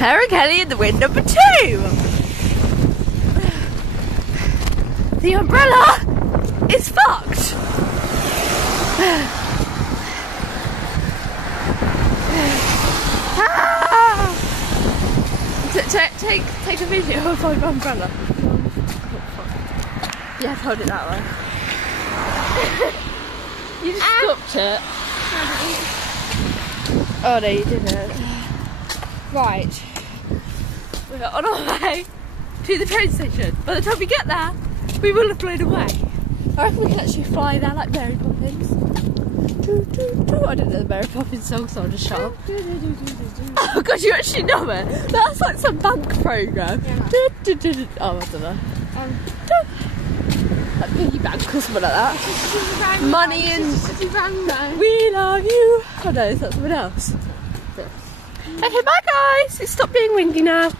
Claire and Kelly in the wind number 2. The umbrella is fucked. Take a video of my umbrella. Yeah, hold it that way. You just stopped it. Oh no, you didn't. Right. We're on our way to the train station. By the time we get there, we will have flown away. I reckon we can actually fly there like Mary Poppins. I don't know the Mary Poppins song, so I'll just shut up. Oh god, you actually know it? That's like some bank programme. Yeah. Oh, I don't know. Like piggy bank or something like that. Money and we love you. Oh no, is that someone else? Okay, bye guys. It's stopped being windy now.